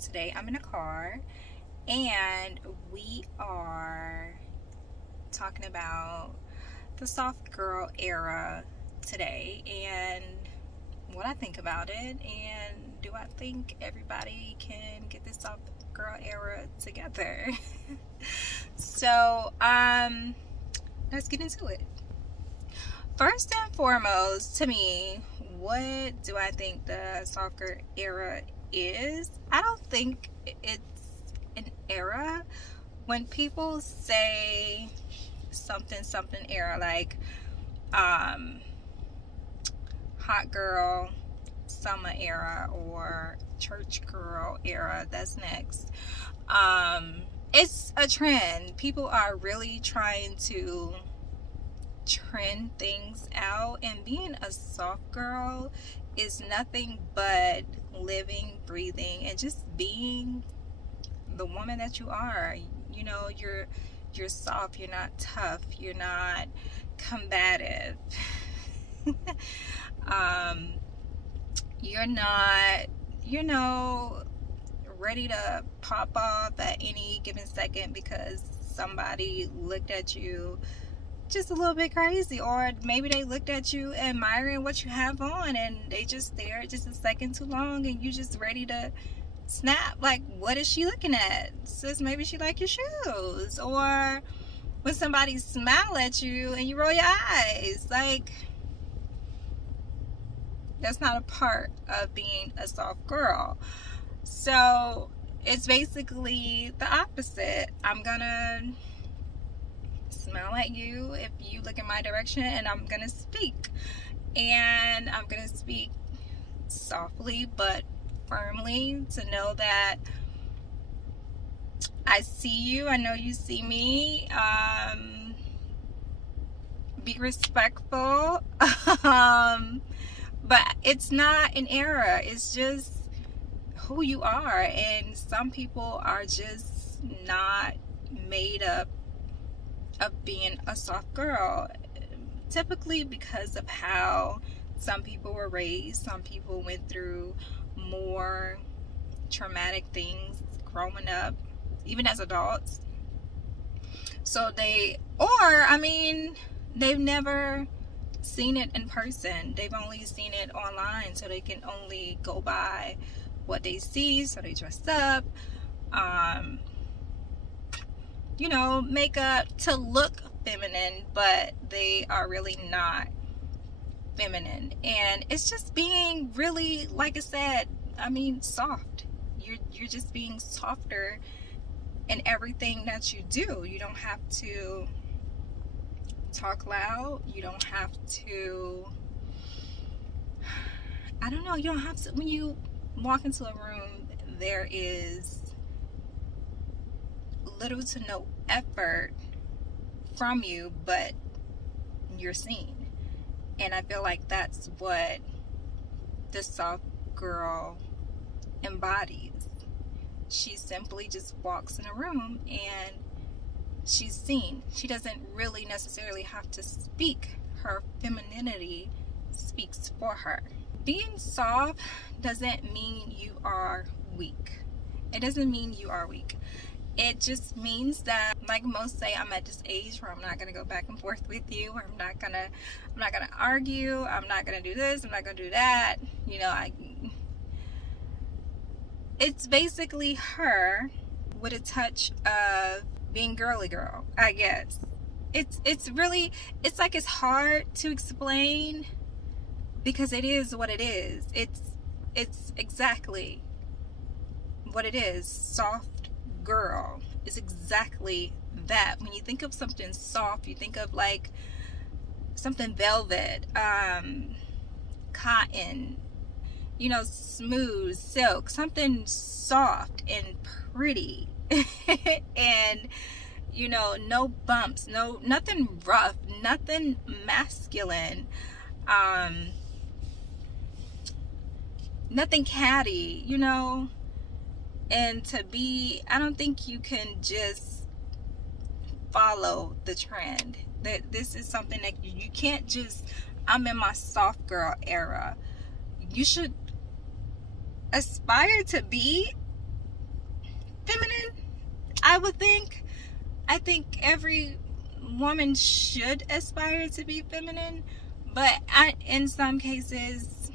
today I'm in a car and we are talking about the soft girl era today and what I think about it, and do I think everybody can get this soft girl era together? So let's get into it. First and foremost, to me, what do I think the soft girl era is? I don't think it's an era. When people say something era, like hot girl summer era or church girl era, that's next. It's a trend. People are really trying to trend things out, and being a soft girl is nothing but living, breathing, and just being the woman that you are. You know, you're soft, you're not tough, you're not combative. You're not, ready to pop off at any given second because somebody looked at you just a little bit crazy, or maybe they looked at you admiring what you have on and they just stared just a second too long and you just ready to snap. Like, what is she looking at? Sis, maybe she like your shoes. Or when somebody smile at you and you roll your eyes, like, that's not a part of being a soft girl. So it's basically the opposite. I'm gonna smile at you if you look in my direction, and I'm gonna speak, and I'm gonna speak softly but firmly to know that I see you, I know you see me. Be respectful. But it's not an era, it's just who you are, and some people are just not made up of being a soft girl, typically because of how some people were raised. Some people went through more traumatic things growing up, even as adults. So they've never seen it in person. They've only seen it online, so they can only go by what they see. So they dress up, makeup to look feminine, but they are really not feminine. And it's just being really, like I said, soft. You're just being softer in everything that you do. You don't have to talk loud. You don't have to, you don't have to, when you walk into a room, there is little to no effort from you, but you're seen. And I feel like that's what the soft girl embodies. She simply just walks in a room and she's seen. She doesn't really necessarily have to speak. Her femininity speaks for her. Being soft doesn't mean you are weak. It doesn't mean you are weak. It just means that, like most say, I'm at this age where I'm not gonna go back and forth with you, or I'm not gonna argue, I'm not gonna do this, I'm not gonna do that. It's basically her with a touch of being girly girl, I guess. It's like it's hard to explain because it is what it is. It's exactly what it is. Soft girl is exactly that. When you think of something soft, you think of like something velvet, cotton, smooth, silk, something soft and pretty. And no bumps, nothing rough, nothing masculine, nothing catty, and I don't think you can just follow the trend. That this is something that you can't just, I'm in my soft girl era. You should aspire to be feminine, I would think. I think every woman should aspire to be feminine, but in some cases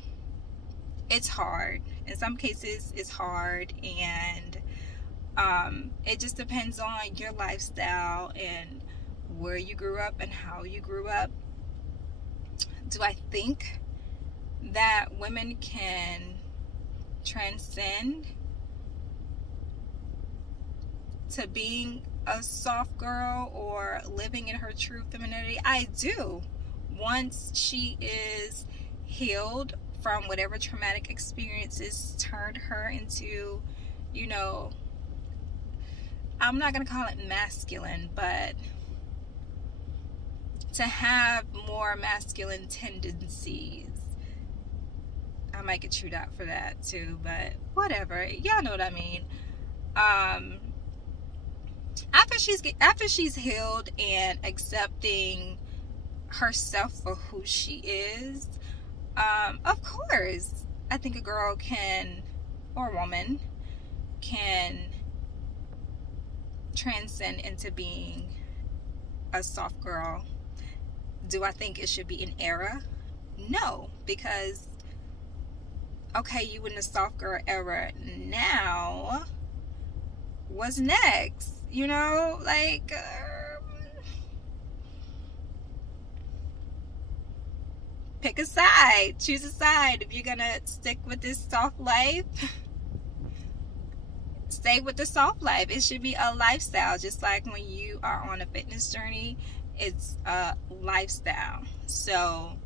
it's hard. In some cases it's hard, and it just depends on your lifestyle and where you grew up and how you grew up. Do I think that women can transcend to being a soft girl or living in her true femininity? I do. Once she is healed from whatever traumatic experiences turned her into, you know, I'm not going to call it masculine, but to have more masculine tendencies. I might get chewed out for that too, but whatever. Y'all know what I mean. After she's healed and accepting herself for who she is, of course, I think a girl can, or a woman can, transcend into being a soft girl. Do I think it should be an era? No, because okay, you in the soft girl era now, what's next? You know, like pick a side, choose a side. If you're gonna stick with this soft life, stay with the soft life. It should be a lifestyle, just like when you are on a fitness journey, it's a lifestyle. So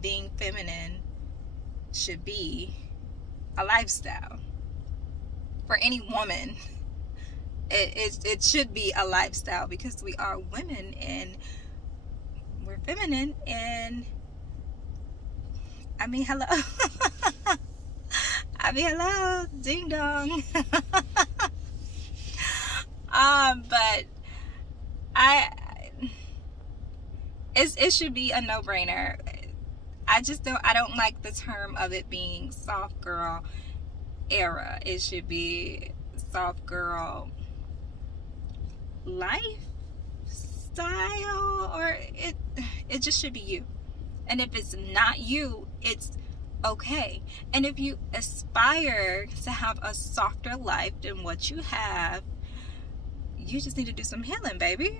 being feminine should be a lifestyle for any woman. It should be a lifestyle, because we are women and we're feminine. And I mean, hello. I mean, hello, ding dong. But it should be a no-brainer. I don't like the term of it being soft girl era. It should be soft girl lifestyle, or it just should be you. And if it's not you, it's okay. And if you aspire to have a softer life than what you have, you just need to do some healing, baby.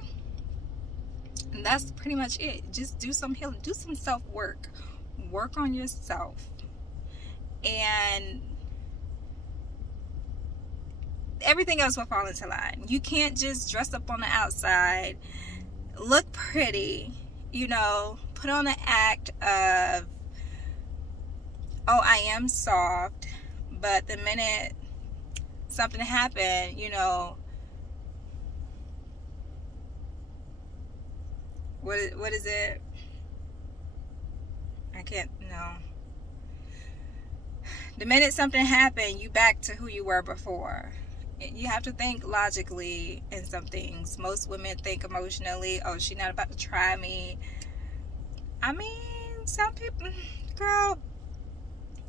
And that's pretty much it. Just do some healing, do some self-work, work on yourself, and everything else will fall into line. You can't just dress up on the outside, look pretty, you know, put on an act of, oh, I am soft, but the minute something happened, you know, what is it? I can't, no. The minute something happened, you back to who you were before. You have to think logically in some things. Most women think emotionally. Oh, she's not about to try me. I mean, some people, girl,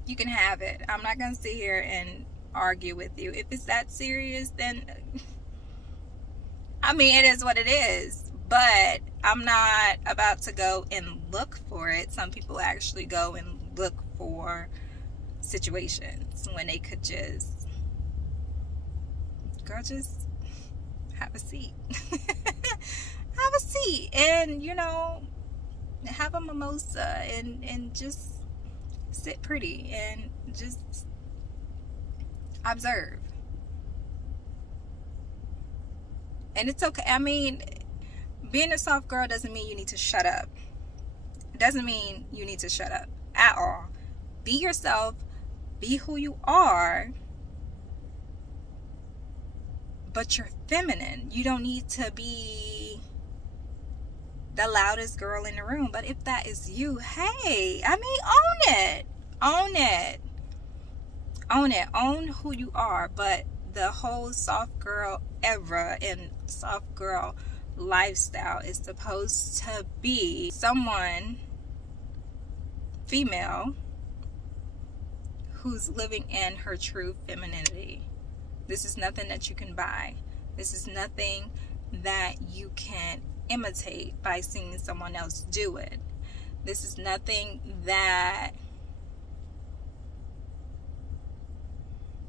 you can have it. I'm not going to sit here and argue with you. If it's that serious, then, I mean, it is what it is. But I'm not about to go and look for it. Some people actually go and look for situations when they could just, girl, just have a seat. Have a seat and, you know, have a mimosa and just sit pretty and just observe. And it's okay. I mean, being a soft girl doesn't mean you need to shut up. It doesn't mean you need to shut up at all. Be yourself. Be who you are. But you're feminine. You don't need to be the loudest girl in the room. But if that is you, hey, I mean, own it. Own it. Own it. Own who you are. But the whole soft girl era and soft girl lifestyle is supposed to be someone, female, who's living in her true femininity. This is nothing that you can buy. This is nothing that you can imitate by seeing someone else do it. This is nothing that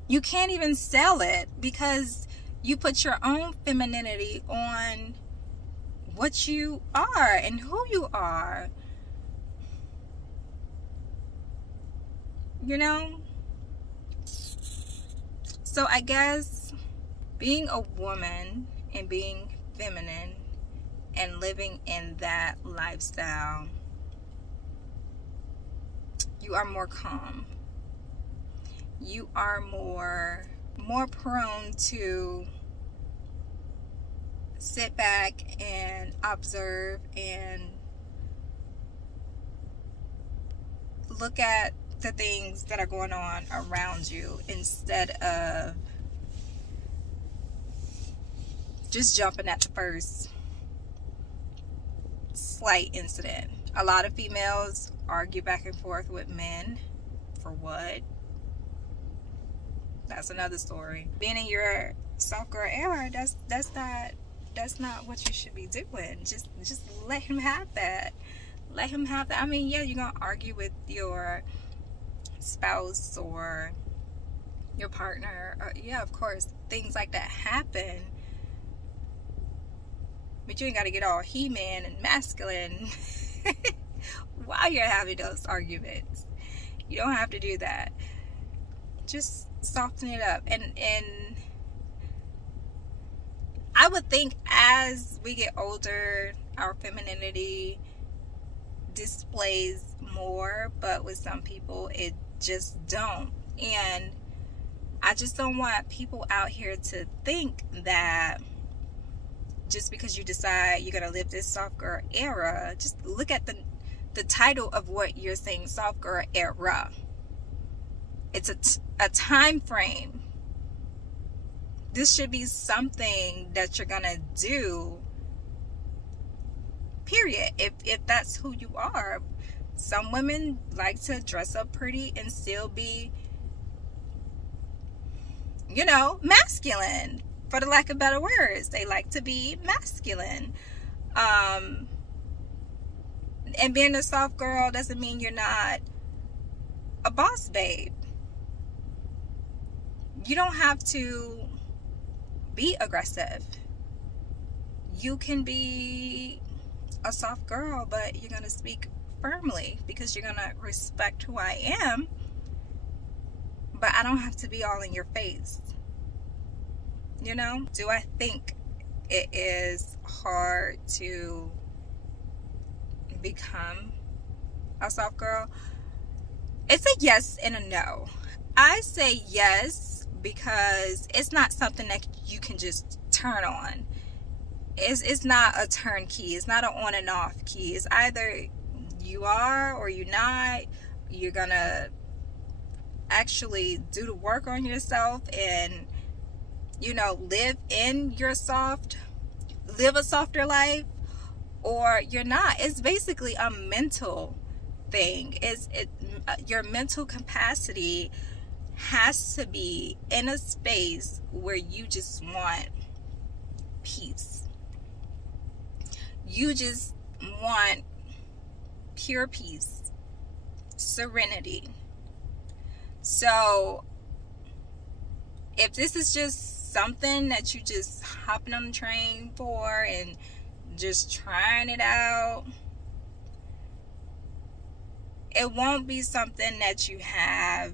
you can't even sell it, because you put your own femininity on what you are and who you are. You know? So I guess being a woman and being feminine and living in that lifestyle, you are more calm. You are more prone to sit back and observe and look at the things that are going on around you, instead of just jumping at the first slight incident. A lot of females argue back and forth with men. For what? That's another story. Being in your soft girl era, that's not what you should be doing. Just let him have that. Let him have that. I mean, yeah, you're gonna argue with your spouse or your partner, or, yeah, of course, things like that happen, but you ain't got to get all he-man and masculine while you're having those arguments. You don't have to do that. Just soften it up. And I would think as we get older, our femininity displays more, but with some people it just don't. And I just don't want people out here to think that just because you decide you're gonna live this soft girl era, just look at the title of what you're saying, soft girl era. It's a time frame. This should be something that you're gonna do, period, if that's who you are. Some women like to dress up pretty and still be, you know, masculine, for the lack of better words. They like to be masculine. And being a soft girl doesn't mean you're not a boss babe. You don't have to be aggressive. You can be a soft girl, but you're gonna speak firmly because you're gonna respect who I am, but I don't have to be all in your face. You know? Do I think it is hard to become a soft girl? It's a yes and a no. I say yes because it's not something that you can just turn on. It's not a turn key. It's not an on and off key. It's either you are or you're not. You're gonna actually do the work on yourself and, you know, live a softer life, or you're not. It's basically a mental thing. Your mental capacity has to be in a space where you just want peace. You just want pure peace, serenity. So if this is just something that you just hopping on the train for and just trying it out, it won't be something that you have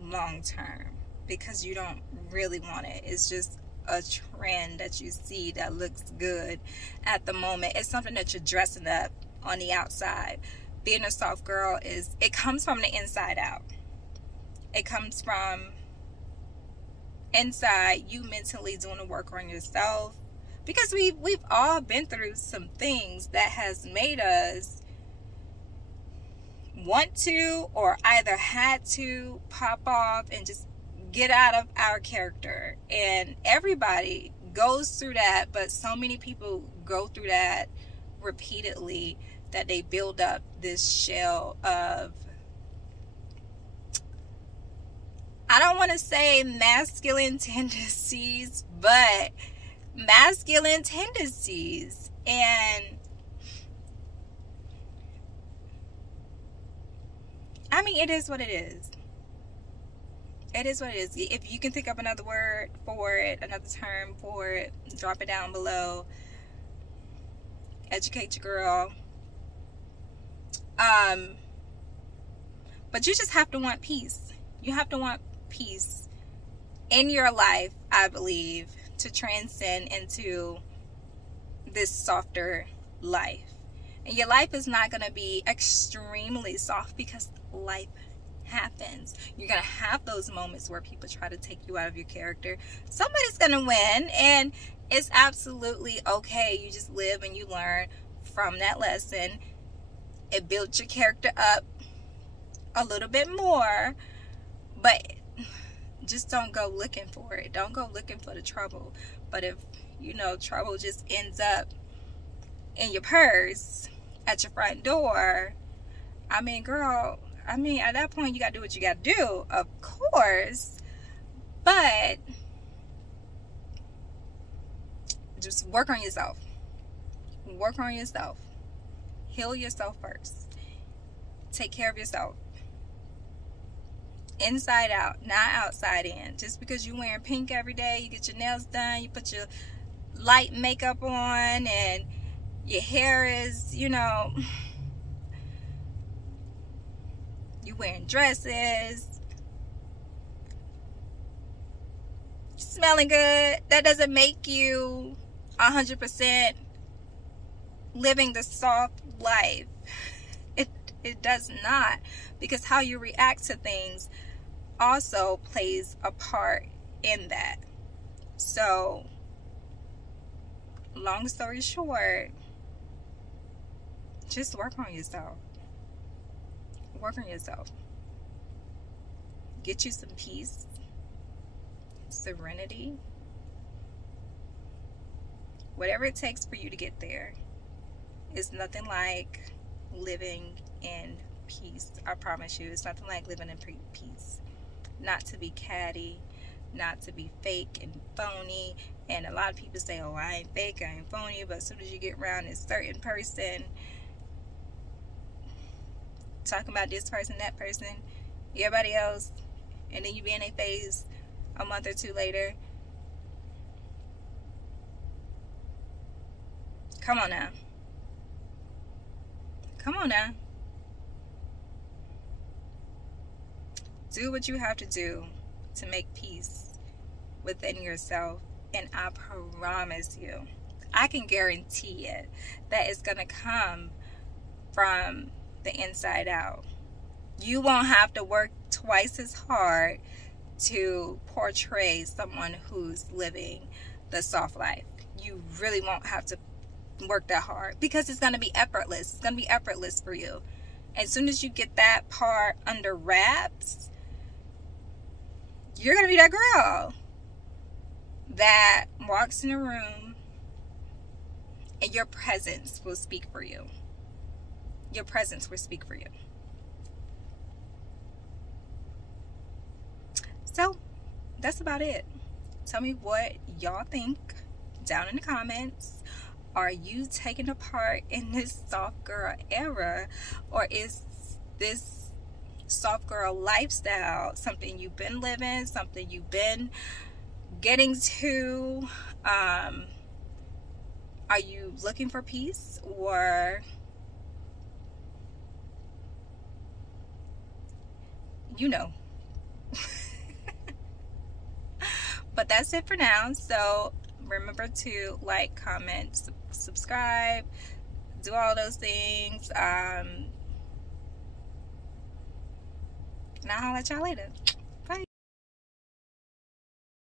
long term because you don't really want it. It's just a trend that you see that looks good at the moment. It's something that you're dressing up on the outside. Being a soft girl it comes from the inside out. It comes from inside, you mentally doing the work on yourself, because we've all been through some things that has made us want to, or either had to, pop off and just get out of our character. And everybody goes through that, but so many people go through that repeatedly that they build up this shell of I don't want to say masculine tendencies, but masculine tendencies. And I mean, it is what it is. It is what it is. If you can think up another word for it, another term for it, drop it down below. Educate your girl. But you just have to want peace. You have to want peace in your life, I believe, to transcend into this softer life. And your life is not going to be extremely soft, because life happens. You're going to have those moments where people try to take you out of your character. Somebody's going to win, and it's absolutely okay. You just live and you learn from that lesson. It builds your character up a little bit more, but just don't go looking for it. Don't go looking for the trouble. But if, you know, trouble just ends up in your purse, at your front door, I mean, girl, I mean, at that point, you got to do what you got to do, of course. But just work on yourself. Work on yourself. Heal yourself first. Take care of yourself. Inside out, not outside in. Just because you're wearing pink every day, you get your nails done, you put your light makeup on, and your hair is, you know, you wearing dresses, smelling good, that doesn't make you 100% living the soft life. It does not, because how you react to things also plays a part in that. So, long story short, just work on yourself. Work on yourself. Get you some peace, serenity, whatever it takes for you to get there. It's nothing like living in peace. I promise you, it's nothing like living in peace. Not to be catty, not to be fake and phony. And a lot of people say, oh, I ain't fake, I ain't phony. But as soon as you get around a certain person, talking about this person, that person, everybody else, and then you be in a phase a month or two later. Come on now. Come on now. Do what you have to do to make peace within yourself. And I promise you, I can guarantee it, that it's going to come from the inside out. You won't have to work twice as hard to portray someone who's living the soft life. You really won't have to work that hard, because it's going to be effortless. It's going to be effortless for you. As soon as you get that part under wraps, you're going to be that girl that walks in a room and your presence will speak for you. Your presence will speak for you. So, that's about it. Tell me what y'all think down in the comments. Are you taking a part in this soft girl era? Or is this soft girl lifestyle something you've been living, something you've been getting to? Are you looking for peace, or you know? But that's it for now. So remember to like, comment, subscribe, do all those things. And I'll holler at y'all later.